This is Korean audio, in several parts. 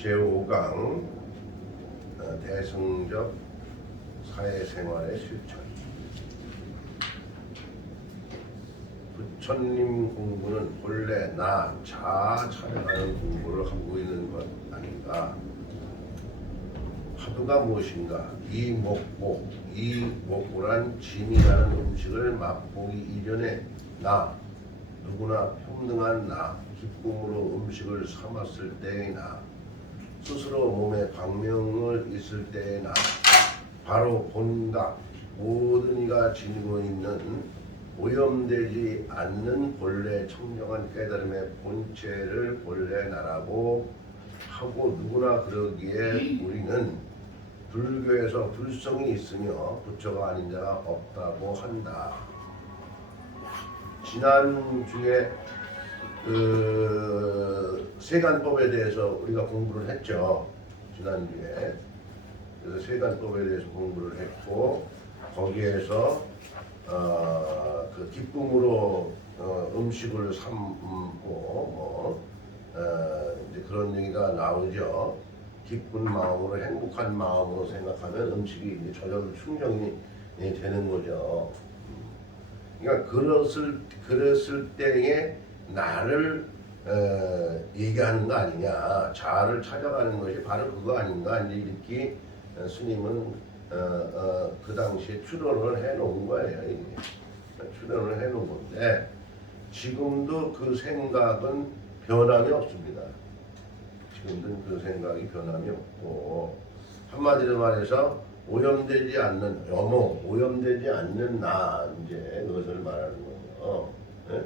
제5강 대승적 사회생활의 실천. 부처님 공부는 본래 나, 자 찾아가는 공부를 하고 있는 것 아닌가. 화두가 무엇인가? 이 먹보란 진이라는 음식을 맛보기 이전에 나, 누구나 평등한 나, 기쁨으로 음식을 삼았을 때의 나, 스스로 몸에 광명을 있을 때의 나, 바로 본각, 모든 이가 지니고 있는 오염되지 않는 본래 청정한 깨달음의 본체를 본래 나라고 하고 누구나 그러기에 우리는 불교에서 불성이 있으며 부처가 아닌 자가 없다고 한다. 지난주에 세간법에 대해서 우리가 공부를 했죠. 지난주에. 그래서 세간법에 대해서 공부를 했고 거기에서 그 기쁨으로 음식을 삼고 이제 그런 얘기가 나오죠. 기쁜 마음으로 행복한 마음으로 생각하면 음식이 이제 저절로 충족이 되는 거죠. 그러니까 그랬을 때에 나를 얘기하는 거 아니냐, 자아를 찾아가는 것이 바로 그거 아닌가 이제 이렇게 스님은 그 당시에 추론을 해놓은 거예요. 이게. 추론을 해놓은 건데 지금도 그 생각은 변함이 없습니다. 지금도 그 생각이 변함이 없고 한마디로 말해서 오염되지 않는 오염되지 않는 나 이제 그것을 말하는 거죠. 네?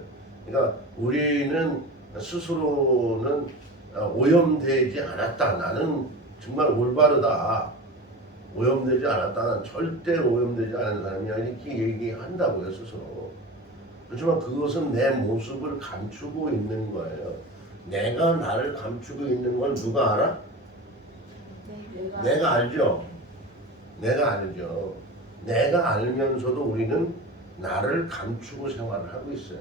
그러니까 우리는 스스로는 오염되지 않았다. 나는 정말 올바르다. 오염되지 않았다. 난 절대 오염되지 않은 사람이야. 이렇게 얘기한다고요, 스스로. 그렇지만 그것은 내 모습을 감추고 있는 거예요. 내가 나를 감추고 있는 걸 누가 알아? 내가 알죠. 내가 알죠. 내가 알면서도 우리는 나를 감추고 생활을 하고 있어요.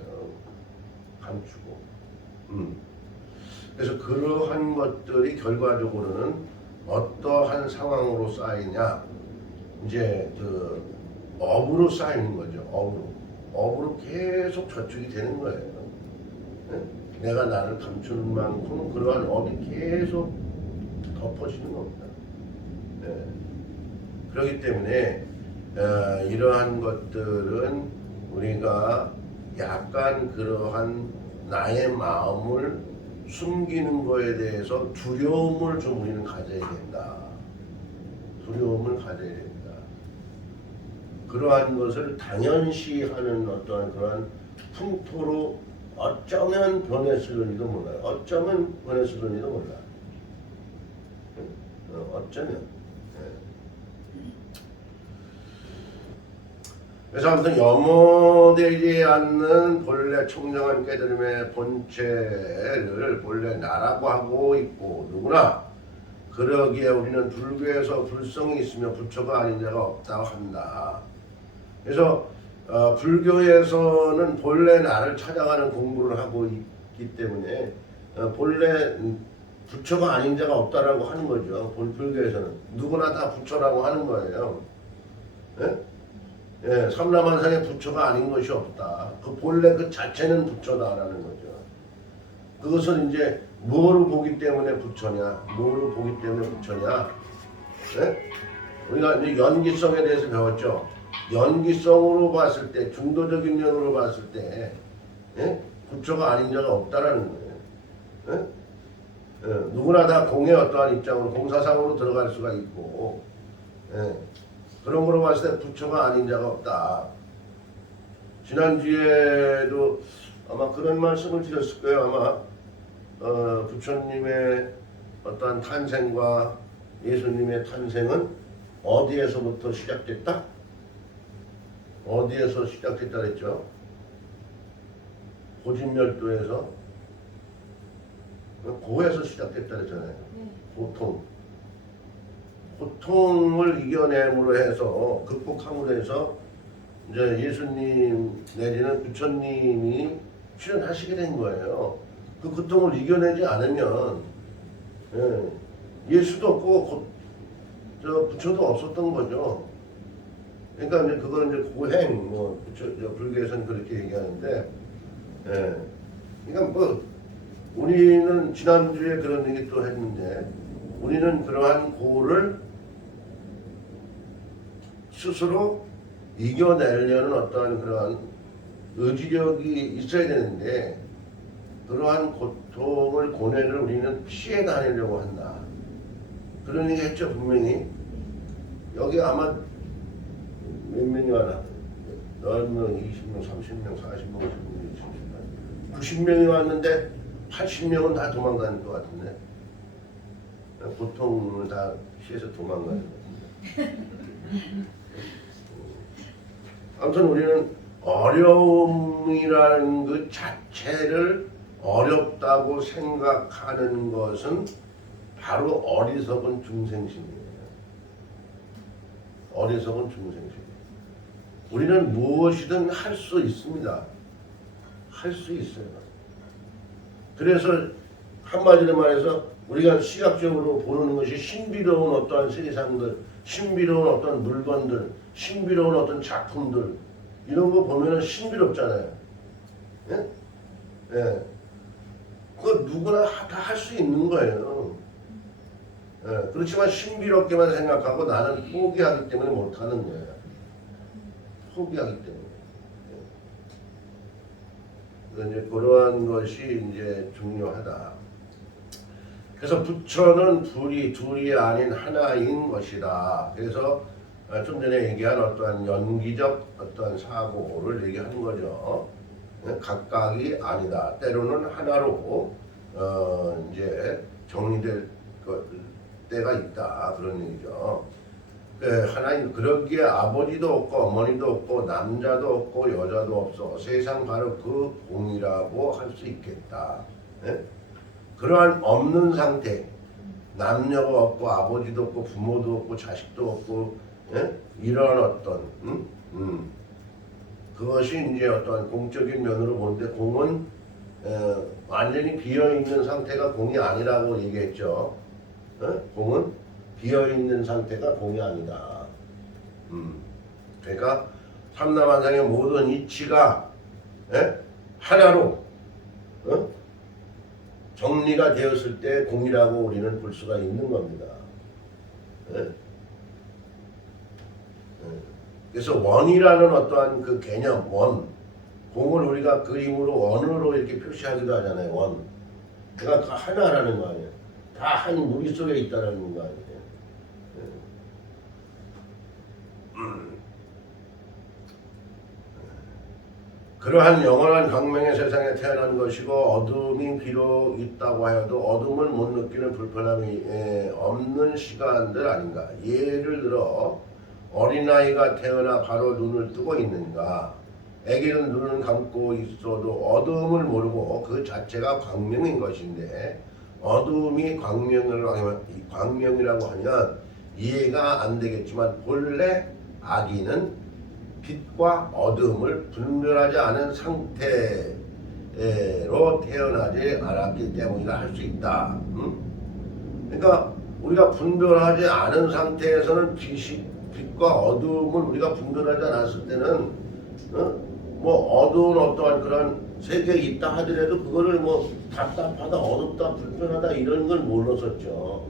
감추고. 그래서 그러한 것들이 결과적으로는 어떠한 상황으로 쌓이냐, 이제 그 업으로 쌓이는 거죠. 업으로 계속 저축이 되는 거예요. 내가 나를 감추는 만큼 그러한 업이 계속 덮어지는 겁니다. 그렇기 때문에 이러한 것들은 우리가 약간 그러한 나의 마음을 숨기는 거에 대해서 두려움을 좀 우리는 가져야 된다. 두려움을 가져야 된다. 그러한 것을 당연시하는 어떤 그러한 풍토로 어쩌면 변했을지도 몰라요. 어쩌면 변했을지도 몰라. 어쩌면. 그래서 아무튼 염호되지 않는 본래 청정한 깨달음의 본체를 본래 나라고 하고 있고 누구나 그러기에 우리는 불교에서 불성이 있으며 부처가 아닌 자가 없다고 한다. 그래서 불교에서는 본래 나를 찾아가는 공부를 하고 있기 때문에 본래 부처가 아닌 자가 없다라고 하는 거죠. 불교에서는 누구나 다 부처라고 하는 거예요. 삼라만상에 부처가 아닌 것이 없다. 그 본래 그 자체는 부처다라는 거죠. 그것은 이제 뭐를 보기 때문에 부처냐, 뭐를 보기 때문에 부처냐. 우리가 이제 연기성에 대해서 배웠죠. 연기성으로 봤을 때, 중도적인 면으로 봤을 때, 부처가 아닌 자가 없다라는 거예요. 누구나 다 공의 어떠한 입장으로 공사상으로 들어갈 수가 있고, 그런 거로 봤을 때 부처가 아닌 자가 없다. 지난주에도 아마 그런 말씀을 드렸을 거예요. 아마 부처님의 어떠한 탄생과 예수님의 탄생은 어디에서부터 시작됐다? 어디에서 시작됐다 그랬죠? 고진멸도에서 고에서 시작됐다 그랬잖아요. 고통을 이겨냄으로 해서 극복함으로 해서 이제 예수님 내지는 부처님이 출현하시게 된 거예요. 그 고통을 이겨내지 않으면 예수도 없고 부처도 없었던 거죠. 그러니까 이제 그거는 이제 고행 뭐 불교에서는 그렇게 얘기하는데, 예. 그러니까 뭐 우리는 지난주에 그런 얘기 또 했는데, 우리는 그러한 고를 스스로 이겨내려는 어떠한 그러한 의지력이 있어야 되는데, 그러한 고통을 고뇌를 우리는 피해 다니려고 한다. 그런 얘기 했죠. 분명히 여기 아마 몇 명이 와나? 10명, 20명, 30명, 40명, 50명, 90명이 왔는데 80명은 다 도망가는 것 같은데, 고통을 다 피해서 도망가는 것 같은데. 아무튼 우리는 어려움이라는 그 자체를 어렵다고 생각하는 것은 바로 어리석은 중생심이에요. 어리석은 중생심. 우리는 무엇이든 할 수 있습니다. 할 수 있어요. 그래서 한마디로 말해서 우리가 시각적으로 보는 것이 신비로운 어떠한 세상들, 신비로운 어떤 물건들, 신비로운 어떤 작품들, 이런 거 보면은 신비롭잖아요. 예? 예. 그거 누구나 다 할 수 있는 거예요. 예. 그렇지만 신비롭게만 생각하고 나는 포기하기 때문에 못하는 거예요. 포기하기 때문에. 예. 이제 그러한 것이 이제 중요하다. 그래서 부처는 둘이 아닌 하나인 것이다. 그래서 좀 전에 얘기한 어떠한 연기적 어떠한 사고를 얘기하는 거죠. 각각이 아니다. 때로는 하나로 이제 정리될 때가 있다. 그런 얘기죠. 하나님 그러기에 아버지도 없고 어머니도 없고 남자도 없고 여자도 없어. 세상 바로 그 공이라고 할 수 있겠다. 그러한 없는 상태, 남녀가 없고 아버지도 없고 부모도 없고 자식도 없고, 이런 어떤 그것이 이제 어떤 공적인 면으로 보는데, 공은 완전히 비어 있는 상태가 공이 아니라고 얘기했죠. 공은 비어 있는 상태가 공이 아니다. 그러니까 삼라만상의 모든 이치가 하나로 정리가 되었을 때 공이라고 우리는 볼 수가 있는 겁니다. 그래서 원이라는 어떠한 그 개념, 원, 공을 우리가 그림으로 원으로 이렇게 표시하기도 하잖아요. 원. 그러니까 하나라는 거 아니에요. 다 한 무리 속에 있다는 거 아니에요. 그러한 영원한 광명의 세상에 태어난 것이고, 어둠이 비록 있다고 하여도 어둠을 못 느끼는 불편함이 없는 시간들 아닌가. 예를 들어 어린아이가 태어나 바로 눈을 뜨고 있는가. 애기는 눈을 감고 있어도 어둠을 모르고 그 자체가 광명인 것인데, 어둠이 광명이라고 하면 이해가 안 되겠지만, 본래 아기는 빛과 어둠을 분별하지 않은 상태로 태어나지 않았기 때문이라 할 수 있다. 그러니까 우리가 분별하지 않은 상태에서는 빛과 어둠을 우리가 분별하지 않았을 때는 뭐 어두운 어떠한 그런 세계에 있다 하더라도 그거를 뭐 답답하다, 어둡다, 불편하다 이런 걸 몰랐었죠.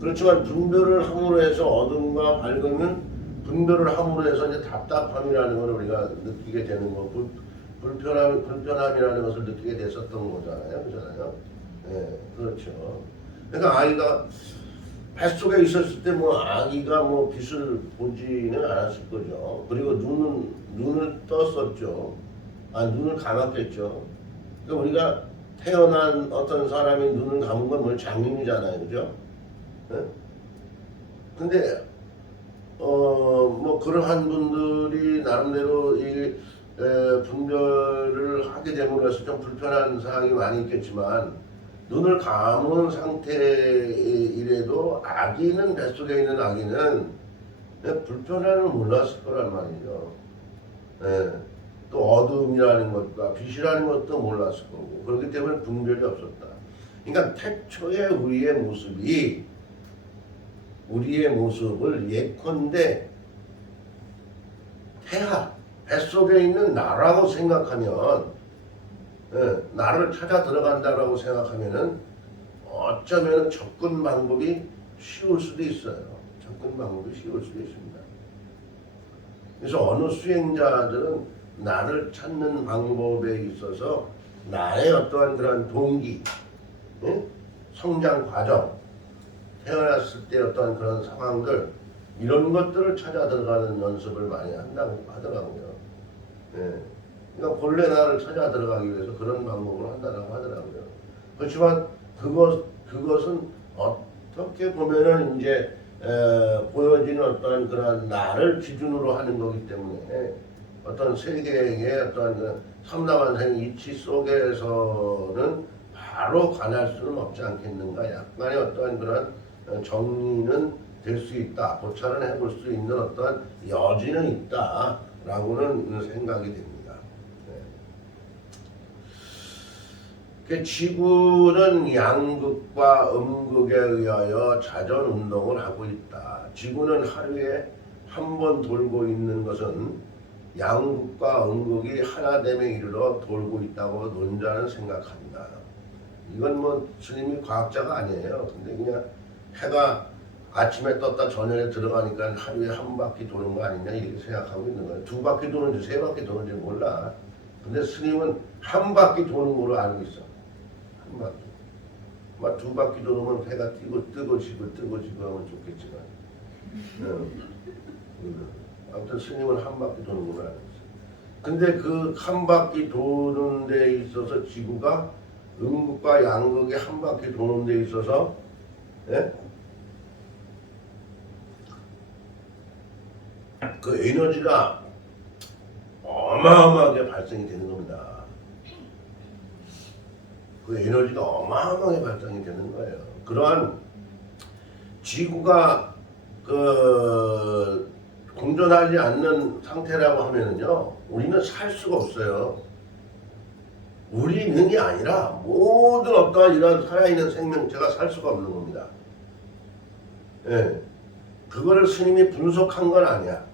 그렇지만 분별을 함으로 해서 어둠과 밝음은, 분별을 함으로 해서 이제 답답함이라는 걸 우리가 느끼게 되는 거, 불편함이라는 것을 느끼게 됐었던 거잖아요. 그렇잖아요. 그렇죠. 그러니까 아이가 뱃속에 있었을 때 뭐 아기가 뭐 빛을 보지는 않았을 거죠. 그리고 눈을 떴었죠. 눈을 감았겠죠. 그러니까 우리가 태어난 어떤 사람이 눈을 감은 건 뭐 장님이잖아요. 그죠? 근데 뭐 그러한 분들이 나름대로 이 분별을 하게 됨으로 해서 좀 불편한 상황이 많이 있겠지만, 눈을 감은 상태이래도 아기는, 뱃속에 있는 아기는 불편함을 몰랐을 거란 말이죠. 또 어둠이라는 것과 빛이라는 것도 몰랐을 거고, 그렇기 때문에 분별이 없었다. 그러니까 태초에 우리의 모습을 예컨대 태하, 뱃속에 있는 나라고 생각하면, 나를 찾아 들어간다라고 생각하면은 어쩌면 접근 방법이 쉬울 수도 있어요. 접근 방법이 쉬울 수도 있습니다. 그래서 어느 수행자들은 나를 찾는 방법에 있어서 나의 어떠한 그런 동기, 성장 과정, 태어났을 때 어떤 그런 상황들, 이런 것들을 찾아 들어가는 연습을 많이 한다고 하더라고요. 그러니까 본래 나를 찾아 들어가기 위해서 그런 방법을 한다고 하더라고요. 그렇지만 그것은 어떻게 보면은 이제 보여지는 어떤 그런 나를 기준으로 하는 거기 때문에 어떤 세계의 어떤 그 삼라만생 이치 속에서는 바로 관할 수는 없지 않겠는가. 약간의 어떤 그런 정리는 될 수 있다. 고찰은 해볼 수 있는 어떤 여지는 있다라고는 생각이 됩니다. 지구는 양극과 음극에 의하여 자전 운동을 하고 있다. 지구는 하루에 한 번 돌고 있는 것은 양극과 음극이 하나됨에 이르러 돌고 있다고 논자는 생각한다. 이건 뭐 스님이 과학자가 아니에요. 근데 그냥 해가 아침에 떴다 저녁에 들어가니까 하루에 한 바퀴 도는 거 아니냐 이렇게 생각하고 있는 거예요. 두 바퀴 도는지 세 바퀴 도는지 몰라. 근데 스님은 한 바퀴 도는 걸로 알고 있어. 한 바퀴. 막 두 바퀴 도는 해가 뜨고 지고 하면 좋겠지만. 아무튼 스님은 한 바퀴 도는 걸로 알고 있어. 근데 그 한 바퀴 도는 데 있어서 지구가 음극과 양극이 한 바퀴 도는 데 있어서 그 에너지가 어마어마하게 발생이 되는 겁니다. 그 에너지가 어마어마하게 발생이 되는 거예요. 그러한 지구가 그 공존하지 않는 상태라고 하면은요, 우리는 살 수가 없어요. 우리는이 아니라 모든 어떠한 이런 살아있는 생명체가 살 수가 없는 겁니다. 그거를 스님이 분석한 건 아니야.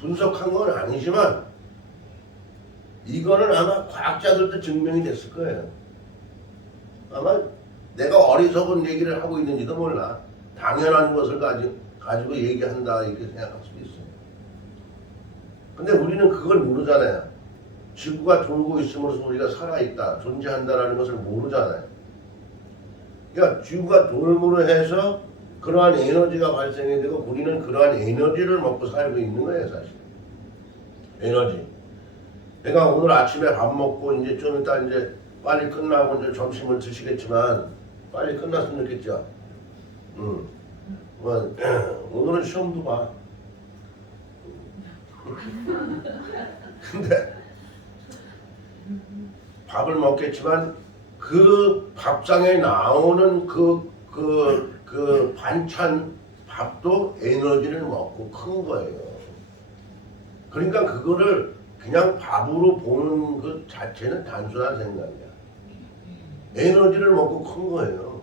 분석한 건 아니지만 이거는 아마 과학자들도 증명이 됐을 거예요. 아마 내가 어리석은 얘기를 하고 있는지도 몰라. 당연한 것을 가지고 얘기한다 이렇게 생각할 수도 있어요. 근데 우리는 그걸 모르잖아요. 지구가 돌고 있음으로써 우리가 살아있다, 존재한다라는 것을 모르잖아요. 그러니까 지구가 돌므로 해서 그러한 에너지가 발생이 되고 우리는 그러한 에너지를 먹고 살고 있는 거예요, 사실. 에너지. 그러니까 오늘 아침에 밥 먹고 이제 좀 이따 이제 빨리 끝나고 이제 점심을 드시겠지만 빨리 끝났으면 좋겠죠. 오늘은 시험도 봐. 근데 밥을 먹겠지만 그 밥상에 나오는 그 반찬 밥도 에너지를 먹고 큰 거예요. 그러니까 그거를 그냥 밥으로 보는 것 자체는 단순한 생각이야. 에너지를 먹고 큰 거예요.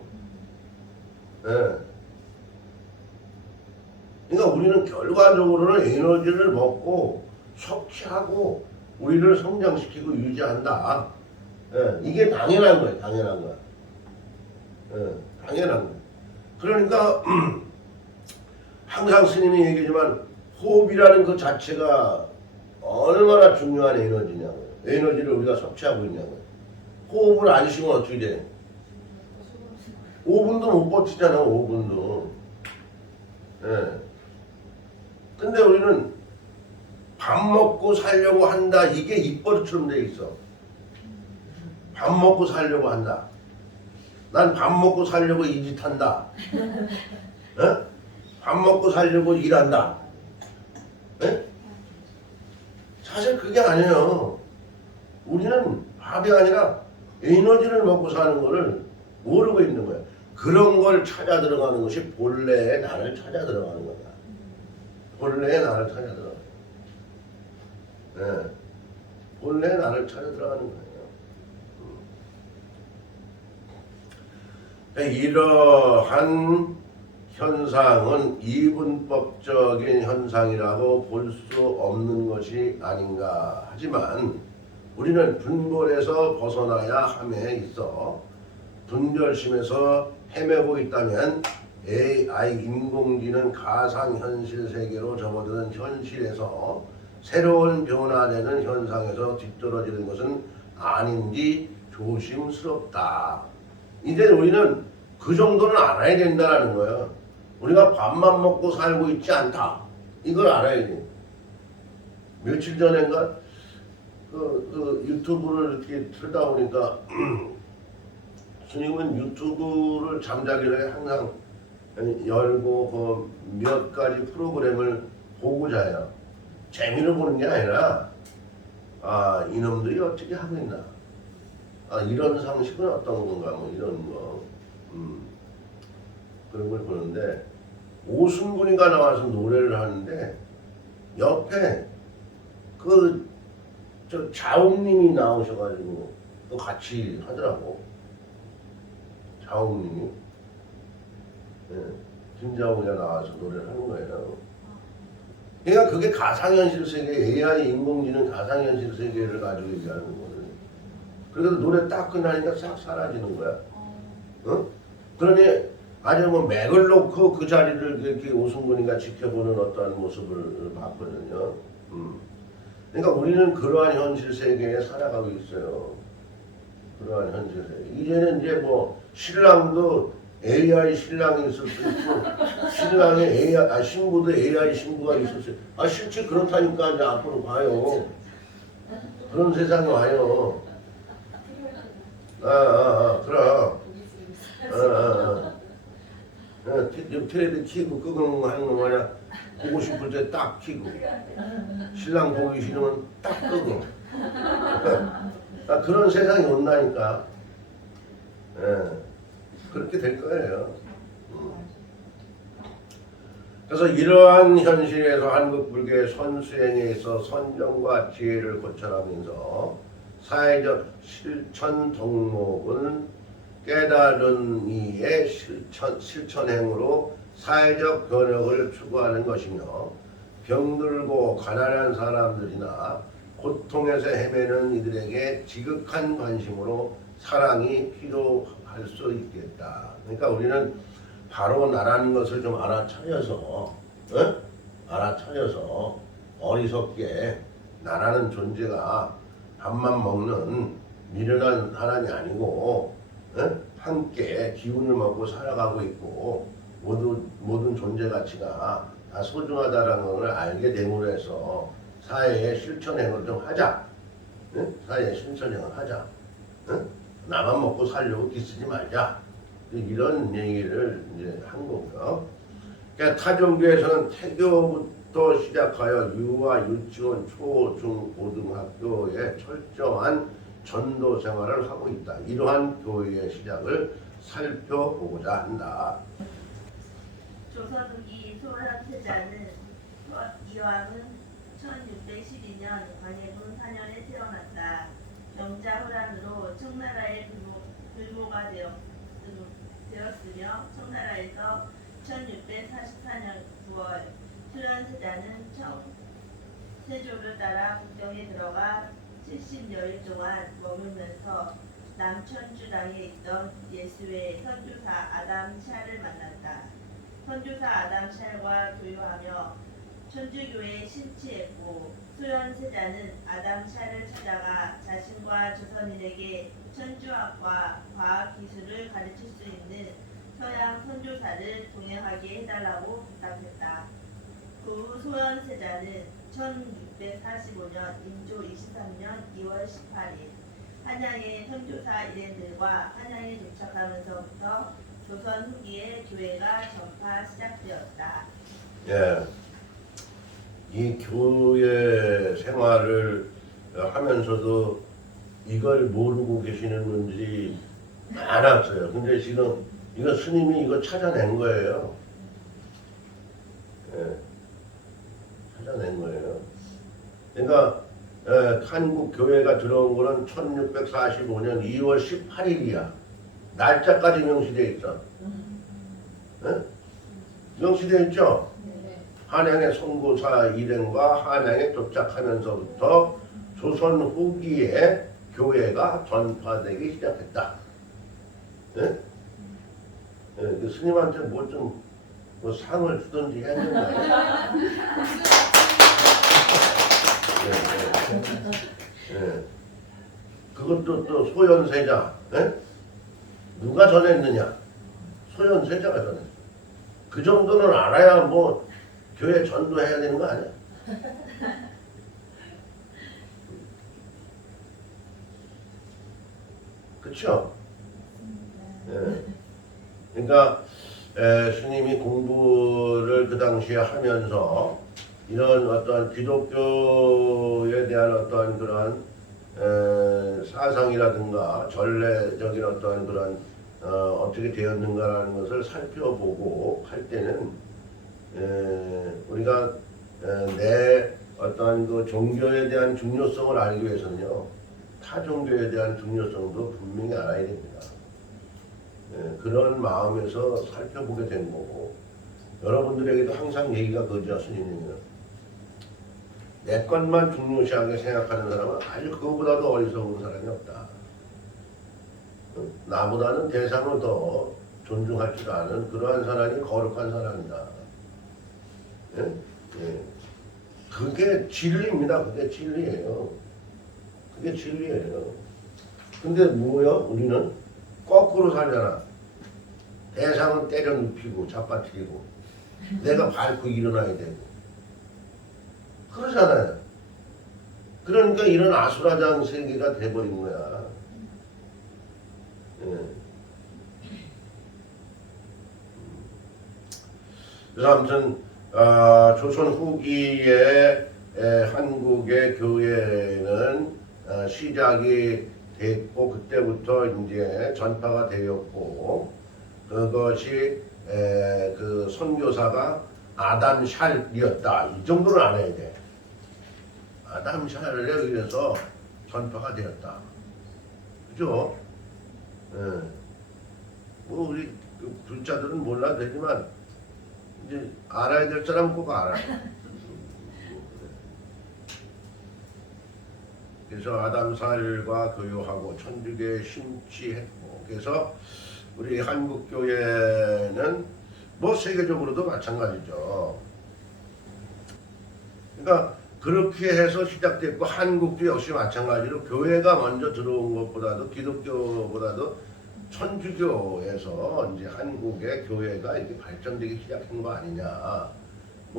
그러니까 우리는 결과적으로는 에너지를 먹고 섭취하고 우리를 성장시키고 유지한다. 이게 당연한 거예요. 당연한 거야. 당연한 거예요. 그러니까 항상 스님이 얘기하지만 호흡이라는 그 자체가 얼마나 중요한 에너지냐고요. 에너지를 우리가 섭취하고 있냐고요. 호흡을 안 쉬면 어떻게 돼? 5분도 못 버티잖아. 5분도. 근데 우리는 밥 먹고 살려고 한다. 이게 입버릇처럼 돼 있어. 밥 먹고 살려고 한다. 난 밥 먹고 살려고 이 짓 한다. 밥 먹고 살려고 일한다. 사실 그게 아니에요. 우리는 밥이 아니라 에너지를 먹고 사는 거를 모르고 있는 거예요. 그런 걸 찾아 들어가는 것이 본래의 나를 찾아 들어가는 거다. 본래의 나를 찾아 들어가는 거예요. 본래의 나를 찾아 들어가는 거예요. 이러한 현상은 이분법적인 현상이라고 볼 수 없는 것이 아닌가. 하지만 우리는 분별에서 벗어나야 함에 있어 분별심에서 헤매고 있다면 AI 인공지능 가상현실 세계로 접어드는 현실에서 새로운 변화되는 현상에서 뒤떨어지는 것은 아닌지 조심스럽다. 이제 우리는 그 정도는 알아야 된다는 거예요. 우리가 밥만 먹고 살고 있지 않다. 이걸 알아야 돼. 며칠 전인가 그 유튜브를 이렇게 틀다 보니까 스님은 유튜브를 잠자기 전에 항상 열고 그 몇 가지 프로그램을 보고 자요. 재미를 보는 게 아니라 아 이놈들이 어떻게 하고 있나. 아 이런 상식은 어떤 건가 뭐 이런 거 그런 걸 보는데 오승근이가 나와서 노래를 하는데 옆에 그 저 자웅님이 나오셔가지고 또 같이 하더라고. 자웅님이 김자웅이가 나와서 노래를 하는 거예요. 그러니까 그게 가상현실 세계, AI 인공지능 가상현실 세계를 가지고 얘기하는 거거든. 그래서 노래 딱 끝나니까 싹 사라지는 거야. 어? 그러니 아주 뭐 맥을 놓고 그 자리를 이렇게 오승근이가 지켜보는 어떠한 모습을 봤거든요. 그러니까 우리는 그러한 현실 세계에 살아가고 있어요. 그러한 현실 세계. 이제는 이제 뭐 신랑도 AI 신랑이 있을 수 있고 신랑의 AI 신부도 AI 신부가 있을 수 있고 실제 그렇다니까 이제 앞으로 봐요. 그런 세상이 와요. 그럼. 텔레비 켜고 끄고 하는 거 말이야. 보고 싶을 때 딱 켜고 신랑 보기 싫으면 딱 끄고 그런 세상이 온다니까. 그렇게 될 거예요. 그래서 이러한 현실에서 한국불교의 선수행에 있어 선정과 지혜를 고찰하면서 사회적 실천 덕목은 깨달은 이의 실천행으로 사회적 변혁을 추구하는 것이며 병들고 가난한 사람들이나 고통에서 헤매는 이들에게 지극한 관심으로 사랑이 필요할 수 있겠다. 그러니까 우리는 바로 나라는 것을 좀 알아차려서 알아차려서 어리석게 나라는 존재가 밥만 먹는 미련한 사람이 아니고 함께 기운을 먹고 살아가고 있고 모든 존재 가치가 다 소중하다라는 것을 알게 됨으로 해서 사회의 실천행을 좀 하자. 사회의 실천행을 하자. 나만 먹고 살려고 기쓰지 말자. 이런 얘기를 이제 한 거고요. 그러니까 타종교에서는 태교부터 시작하여 유아, 유치원, 초, 중, 고등학교에 철저한 전도 생활을 하고 있다. 이러한 교회의 시작을 살펴보고자 한다. 조선 후기 소란세자는 이왕은 1612년 광해군 4년에 태어났다. 영자호란으로 청나라의 불모가 되었으며 청나라에서 1644년 9월 소란세자는 세조를 따라 국경에 들어가 70여일 동안 머물면서 남천주 당에 있던 예수의 선교사 아담 샬을 만났다. 선교사 아담 샬과 교류하며 천주교에 신치했고 소현세자는 아담 샬을 찾아가 자신과 조선인에게 천주학과 과학기술을 가르칠 수 있는 서양 선교사를 동행하게 해달라고 부탁했다. 그 후 소현세자는 1645년 인조 23년 2월 18일 한양의 선교사 일행들과 한양에 도착하면서부터 조선 후기의 교회가 전파 시작되었다. 예, 이 교회 생활을 하면서도 이걸 모르고 계시는 분들이 많았어요. 근데 지금 이거 스님이 이거 찾아낸 거예요. 예, 찾아낸 거예요. 그러니까 한국 교회가 들어온 거는 1645년 2월 18일이야. 날짜까지 명시되어 있어. 예? 명시되어 있죠? 한양의 선고사 일행과 한양에 도착하면서부터 조선 후기에 교회가 전파되기 시작했다. 예? 예, 그 스님한테 뭐 상을 주든지 해야 되는 거 아니야? 예. 그것도 또 소현세자. 예? 누가 전했느냐? 소현세자가 전했어. 그 정도는 알아야 뭐 교회 전도해야 되는 거 아니야? 그렇죠? 예. 그러니까 스님이 공부를 그 당시에 하면서 이런 어떤 기독교에 대한 어떤 그런 사상이라든가 전례적인 어떤 그런 어떻게 되었는가라는 것을 살펴보고 할 때는 우리가 내 어떤 그 종교에 대한 중요성을 알기 위해서는요, 타 종교에 대한 중요성도 분명히 알아야 됩니다. 그런 마음에서 살펴보게 된 거고, 여러분들에게도 항상 얘기가 그죠, 스님님은. 내 것만 중요시하게 생각하는 사람은 아주 그거보다도 어리석은 사람이 없다. 나보다는 대상을 더 존중할 줄 아는 그러한 사람이 거룩한 사람이다. 예? 예. 그게 진리입니다. 그게 진리예요. 그게 진리예요. 근데 뭐야? 우리는 거꾸로 살잖아. 대상은 때려 눕히고 잡아뜨리고 내가 밟고 일어나야 되고 그러잖아요. 그러니까 이런 아수라장 세계가 돼버린 거야. 예. 그래서 아무튼 조선 후기에 한국의 교회는 시작이 됐고 그때부터 이제 전파가 되었고 그것이 그 선교사가 아담 샬이었다. 이 정도는 알아야 돼. 아담 샬에 의해서 전파가 되었다. 그죠? 뭐 우리 그 불자들은 몰라도 되지만 이제 알아야 될 사람은 꼭 알아요. 그래서 아담살과 교육하고 천주교에 심취했고, 그래서 우리 한국교회는 뭐 세계적으로도 마찬가지죠. 그러니까 그렇게 해서 시작됐고, 한국도 역시 마찬가지로 교회가 먼저 들어온 것보다도 기독교보다도 천주교에서 이제 한국의 교회가 이렇게 발전되기 시작한 거 아니냐.